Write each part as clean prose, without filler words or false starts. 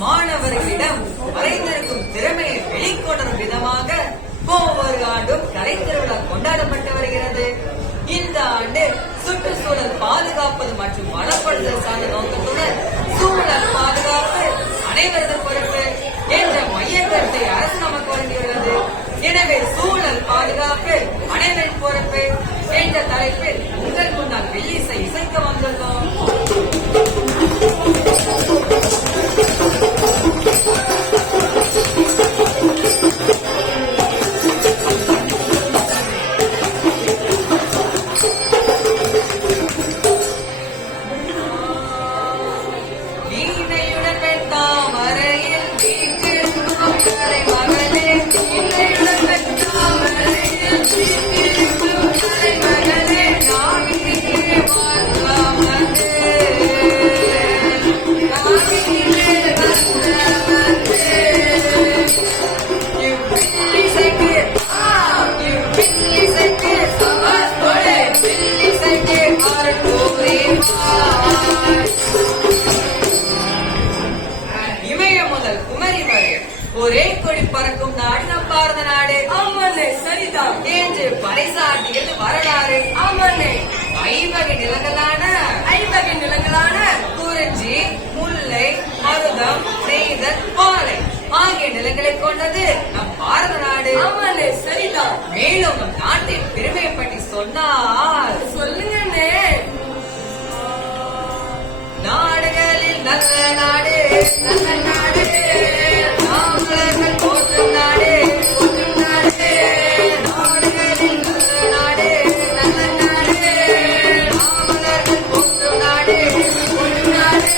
மாணவர்களிடம் மறைந்திருக்கும் திறமையை வெளிக்கொணரும் விதமாக ஒவ்வொரு ஆண்டும் கலைத்திருவிழா கொண்டாடப்பட்டு வருகிறது. இந்த ஆண்டு சுற்றுச்சூழல் பாதுகாப்பது மற்றும் வளப்படுதல் சார்ந்த நோக்கத்துடன் சூழல் பாதுகாப்பு அனைவரது பொறுப்பு என்ற மைய கருத்தை அரசு நமக்கு வழங்கியுள்ளது. எனவே சூழல் பாதுகாப்பு அனைவரின் பொறுப்பு என்ற தலைப்பில் உங்கள் முன்னால் வெள்ளிசை இசைக்க வந்துள்ளோம். ஒரே கொடி பறக்கும் நாடு நம் பாரத நாடு. ஆமாண்ணே, சரிதான் என்று பறைசாட்டியது வரலாறு. ஆமாண்ணே, ஐவகை நிலங்களான குறிஞ்சி, முல்லை, மருதம், நெய்தல், பாலை ஆகிய நிலங்களை கொண்டது நம் பாரத நாடு. ஆமாண்ணே, சரிதான். மேலும் நம் நாட்டின் பெருமையை பற்றி சொன்னால் சொல்லுங்கண்ணே. நாடுகளில் நல்ல நாடு, நல்ல நாடு, நாமளர்கள் போற்றும் நாடு, போற்றும் நாடு. நாடுகளில் நல்ல நாடு, நல்ல நாடு, நாமளர்கள் போற்றும் நாடு, போற்றும் நாடு.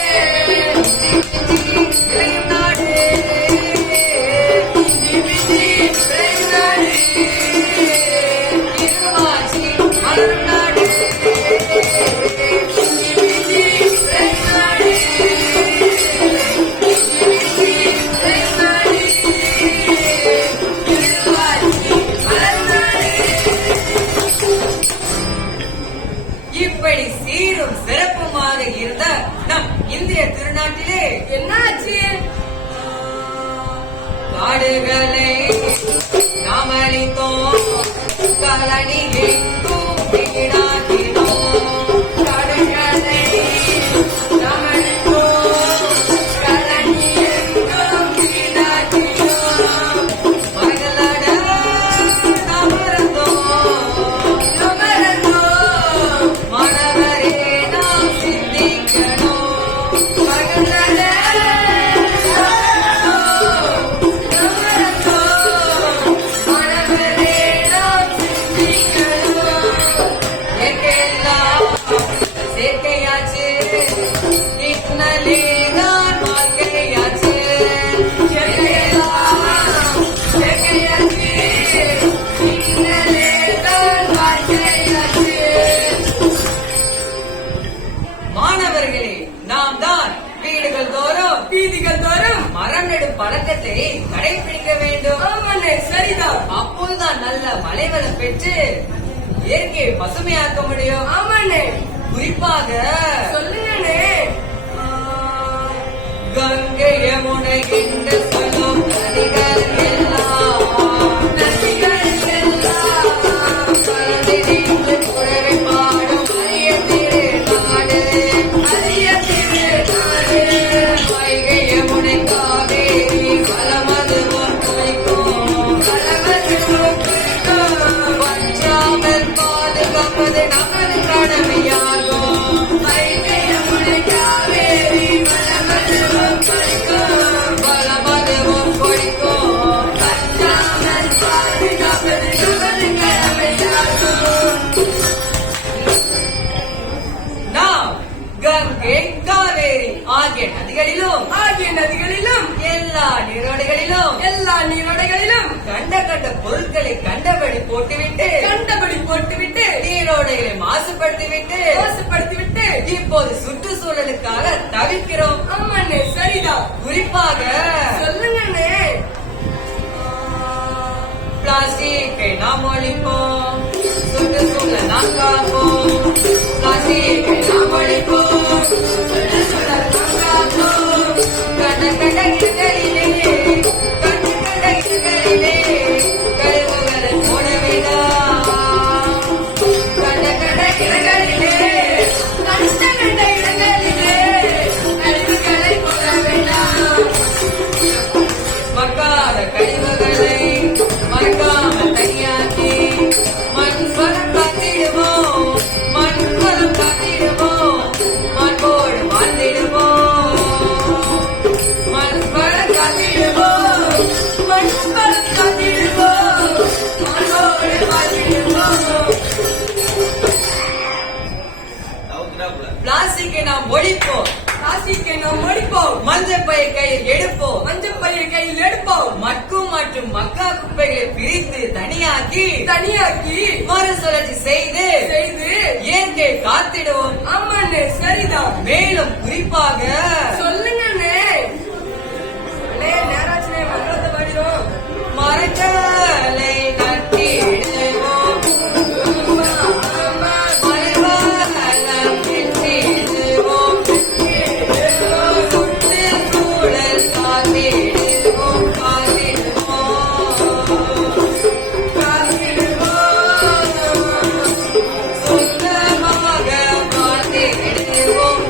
விளையும் நாடு, விளையும் நாடு, இருமாட்சி மலரும் நாடு. இப்படி சீரும் சிறப்புமாக இருந்த நம் இந்திய திருநாட்டிலே என்னாச்சு? காடுகளை நாம் அளித்தோம், கலனி எங்கும் வீணாக்கினோம். காடுகளை நாம் அளித்தோம், கலனி எங்கும் வீணாக்கினோம். மரங்களட நாம் மறந்தோம், மாணவரே நாம் சிந்திக்கணும். மரங்களட மாணவரே நாம் சிந்திக்கணும். சேர்க்கையாச்சு, இன்னலேதான் வாழ்க்கையாச்சு. சேர்க்கையாச்சு, இன்னலேதான் வாழ்க்கையாச்சு. மாணவர்களே, நாம் தான் வீடுகள் தோறும், வீதிகள் தோறும் மரம் நடும் பழக்கத்தை கடைபிடிக்க வேண்டும். ஆமாண்ணே, சரிதான். அப்போதுதான் நல்ல மழைவளம் பெற்று இயற்கையை பசுமையாக்க முடியும். ஆமாண்ணே, குறிப்பாக சொல்லுங்கண்ணே. கங்கை யமுனை என்று சொல்லும் நதிகள் எல்லாம் கலந்து நின்று குரலை பாடும் அரிய திருநாடு, அரிய திருநாடு. வைகை யமுனை காவேரி வலமதுவும் குளிக்கும், வலமதுவும் குளிக்கும். வற்றாமல் பாதுகாப்பது நமது கடமையாகும். வைகை யமுனை காவேரி வலமதுவும் குளிக்கும், வலமதுவும் குளிக்கும். வற்றாமல் பாதுகாப்பது நமது கடமையாகும். நாம் கங்கை, காவேரி ஆகிய நதிகளிலும் எல்லா நீரோடைகளிலும் கண்ட பொருட்களை கண்டபடி போட்டுவிட்டு நீரோடைகளை மாசுபடுத்திவிட்டு இப்போது சுற்றுச்சூழலுக்காக தவிர்க்கிறோம். ஆமாண்ணே, சரிதான். குறிப்பாக சொல்லுங்கண்ணே. பிளாஸ்டிக்கை நாம் ஒழிப்போம், சுற்றுச்சூழல் நாம் காப்போம். பிளாஸ்டிக்கை நாம் ஒழிப்போம், சுற்றுச்சூழல் நாம் காப்போம். கண்ட பிளாஸ்டிக்கை நாம் ஒழிப்போம். பிளாஸ்டிக்கை நாம் ஒழிப்போம். மஞ்சள் பையை கையில் எடுப்போம். மஞ்சள் பையை கையில் எடுப்போம். மட்கும் மற்றும் மக்கா குப்பைகளை பிரித்து தனியாக்கி மறுசுழற்சி செய்து இயற்கை காத்திடுவோம். ஆமாண்ணே, சரிதான். மேலும் குறிப்பாக சொல்லுங்க அண்ணே. அண்ணே, நேராச்சுனே, மங்களத்தை பாடிடும். மரங்களை நட்டிடுவோம். மலைவாழம் வெட்டிடுவோம். சுற்றுச்சூழல் காத்திடுவோம். சுத்தமாக வாழ்ந்திடுவோம்.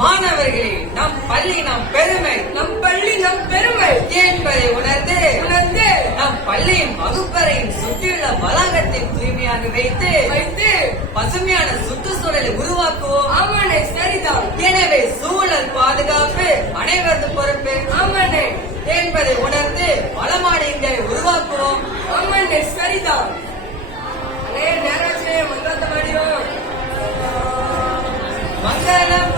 மாணவர்களே, நம் பள்ளி நம் பெருமை, நம் பள்ளி நம் பெருமை என்பதை உணர்ந்து நம் பள்ளியின் வகுப்பறையின் சுற்றியுள்ள வளாகத்தை தூய்மையாக வைத்து பசுமையான சுற்றுச்சூழலை உருவாக்குவோம். ஆமாண்ணே, சரிதான். எனவே சூழல் பாதுகாப்பு அனைவரது பொறுப்பு. ஆமாண்ணே, என்பதை உணர்ந்து வளமான இந்தியாவை உருவாக்குவோம். ஆமாண்ணே, சரிதான். அண்ணே, நேராச்சுனே, மங்களத்தை பாடிடும். மங்களம்